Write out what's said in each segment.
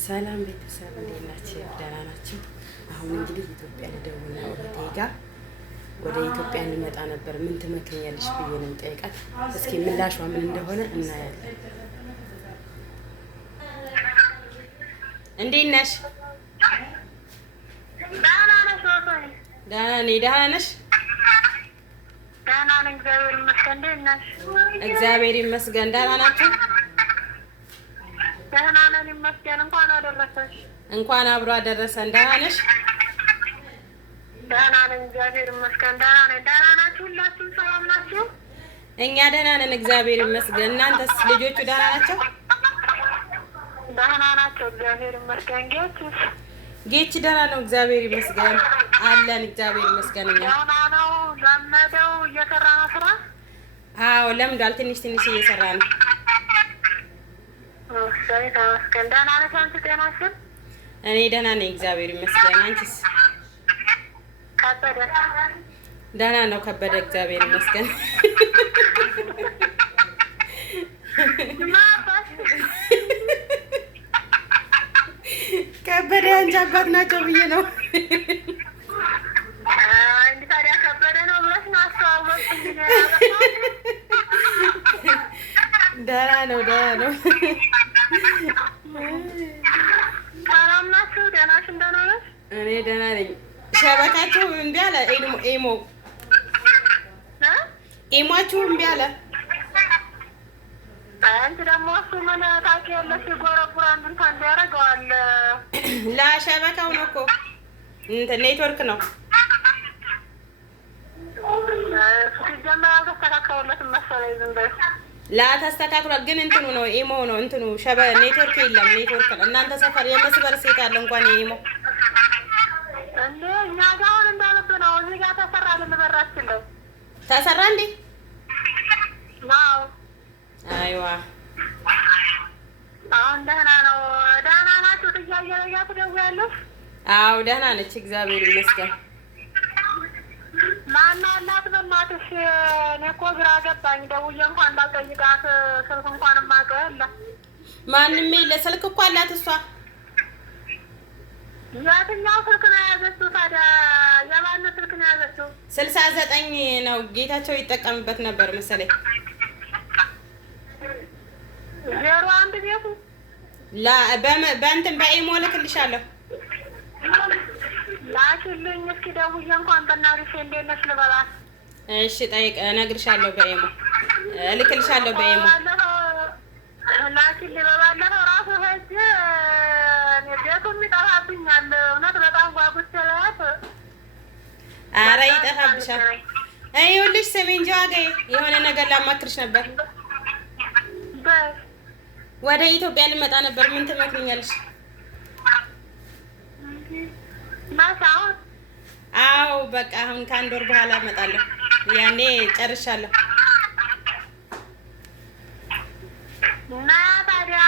ሰላም ቤተሰብ እንዴት ናችሁ? ደህና ናችሁ? አሁን እንግዲህ ኢትዮጵያ ልደውል ነው እህቴ ጋር ወደ ኢትዮጵያ እንመጣ ነበር። ምን ትመክኛለሽ ብዬ ነው የምጠይቃት። እስኪ ምላሿ ምን እንደሆነ እናያለን። እንዴት ነሽ? ደህና ነኝ። ደህና ነሽ? ደህና ነኝ፣ እግዚአብሔር ይመስገን። እንዴት ነሽ? እግዚአብሔር ይመስገን። ደህና ናችሁ? ደህና ነን ይመስገን። እንኳን አደረሰሽ። እንኳን አብሮ አደረሰን። ደህና ነሽ? ደህና ነኝ፣ እግዚአብሔር ይመስገን። ደህና ነኝ። ደህና ናችሁ? ሁላችሁም ሰላም ናችሁ? እኛ ደህና ነን፣ እግዚአብሔር ይመስገን። እናንተስ ልጆቹ ደህና ናቸው? ደህና ናቸው፣ እግዚአብሔር ይመስገን። ጌች ደህና ነው፣ እግዚአብሔር ይመስገን አለን። እግዚአብሔር ይመስገን። እኛ ደህና ነው። ለመደው እየሰራ ነው ስራ? አዎ ለምዷል። ትንሽ ትንሽ እየሰራ ነው። እሰይ ተመስገን። ደህና ነሽ አንቺ? ጤናሽን? እኔ ደህና ነኝ፣ እግዚአብሔር ይመስገን። አንቺስ? ከበደ? ደህና ነው ከበደ፣ እግዚአብሔር ይመስገን። ከበደ አንቺ አባት ናቸው ብዬ ነው። እንደ ታዲያ ከበደ ነው ብለሽ ነው አስተዋወቅሽ? ደህና ነው፣ ደህና ነው። ሰላም ናችሁ? ደህናሽን? ደህና ነሽ? እኔ ደህና ነኝ። ሸበካችሁ እምቢ አለ። ኢሟችሁ እምቢ አለ። አንቺ ደግሞ እሱ ምን ታውቂያለሽ? ጎረጉራን እንትን ያደርገዋል። ለሸበካው ነው እኮ እንትን ኔትወርክ ነው። ሲጀመር አልተስተካከሉለትም መሰለኝ። ዝም በይ። ላተስተካክሏል ግን እንትኑ ነው ኢሞ ነው እንትኑ ኔትወርክ የለም። ኔትወርክ ነው እናንተ ሰፈር የመስበር ሴት አለ እንኳን ኢሞ እንዴ እኛ ጋር አሁን እንዳለብ ነው። እዚህ ጋር ተሰራ ልንበራችን ላይ ተሰራ እንዴ? አዎ አይዋ አሁን ደህና ነው። ደህና ናችሁ? ትያየለያ ትደውያለሽ? አዎ ደህና ነች፣ እግዚአብሔር ይመስገን። ማን አላት በእናትሽ? እኔ እኮ ግራ ገባኝ። ደውዬ እንኳን እንዳልጠይቃት ስልክ እንኳን የማውቀው የለ። ማንም የለ። ስልክ እኮ አላት እሷ። የትኛው ስልክ ነው የያዘችው ታዲያ? የማን ስልክ ነው የያዘችው? 69 ነው ጌታቸው ይጠቀምበት ነበር መሰለኝ። 01 ቤቱ በእንትን በኢሞ ልክልሻለሁ። ላኪልኝ እስኪ ደውዬ እንኳን በእናትሽ እንዴት ነሽ ልበላት። እሺ እነግርሻለሁ። በኢሞ እልክልሻለሁ። በኢሞ ላኪልኝ። በባለፈው ራሱ ሂጅ ቤቱም ይጠፋብኛል። እውነት በጣም ጓጉቼ እላት። ኧረ ይጠፋብሻል። ይኸውልሽ ስሚ እንጂ ዋጋዬ የሆነ ነገር ላማክርሽ ነበር። ወደ ኢትዮጵያ ልመጣ ነበር። ምን ትመክሪኛለሽ? አሁን? አዎ በቃ አሁን ከአንድ ወር በኋላ እመጣለሁ። ያኔ ጨርሻለሁ። እና ታዲያ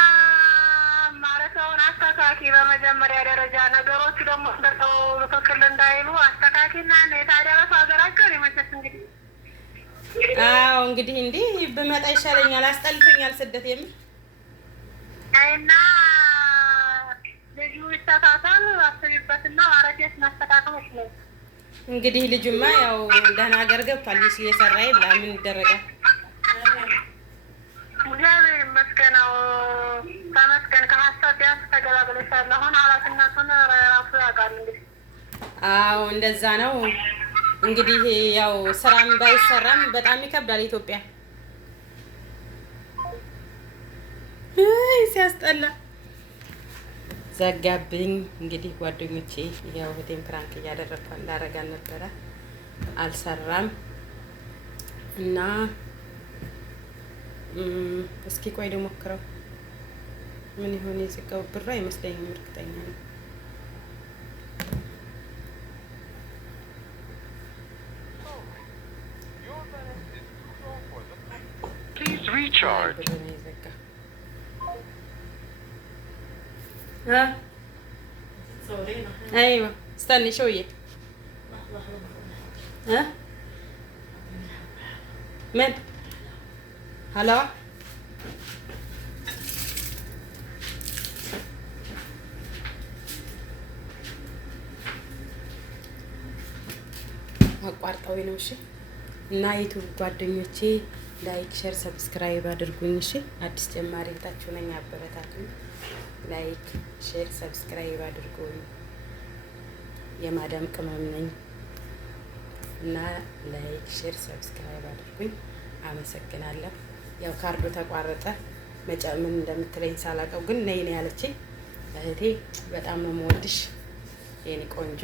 ማረሻውን አስተካኪ። በመጀመሪያ ደረጃ ነገሮቹ ደግሞ እንደው ትክክል እንዳይሉ አስተካኪና ታዲያ በሰው ሀገራቸው የመቸስ እንግዲህ አዎ እንግዲህ እንዲህ ብመጣ ይሻለኛል። አስጠልቶኛል ስደት የምር እና ልጁ ይስተካከል። አስቢበትና ማረሻሽ ማስተካከሎች ነው እንግዲህ። ልጁማ ያው ደህና ሀገር ገብቷል። እየሰራ ይብላ። ምን ይደረጋል? እግዚአብሔር ይመስገን። ተመስገን። ከሀሳብ ቢያንስ ተገላግለሻል። አሁን ኃላፊነቱን ራሱ ያውቃል እንግዲህ። አዎ እንደዛ ነው እንግዲህ። ያው ስራም ባይሰራም በጣም ይከብዳል ኢትዮጵያ። ሲያስጠላ ዘጋብኝ። እንግዲህ ጓደኞቼ ያው እህቴን ፕራንክ እያደረግኩ እንዳረጋን ነበረ፣ አልሰራም እና እስኪ ቆይ ልሞክረው። ምን ይሆን የዝጋው? ብር አይመስለኝም፣ እርግጠኛ ነኝ። ايوه استني شويه. من هلا አቋርጠው ነው። እሺ እና ዩቱብ ጓደኞቼ ላይክ፣ ሼር፣ ሰብስክራይብ አድርጉኝ። እሺ አዲስ ጀማሪ እህታችሁ ነኝ፣ አበረታቱኝ። ላይክ፣ ሼር፣ ሰብስክራይብ አድርጉኝ። የማዳም ቅመም ነኝ እና ላይክ፣ ሼር፣ ሰብስክራይብ አድርጉኝ። አመሰግናለሁ። ያው ካርዶ ተቋረጠ ምን እንደምትለኝ ሳላውቀው ግን ነይ ነው ያለችኝ እህቴ። በጣም ነው የምወድሽ የኔ ቆንጆ።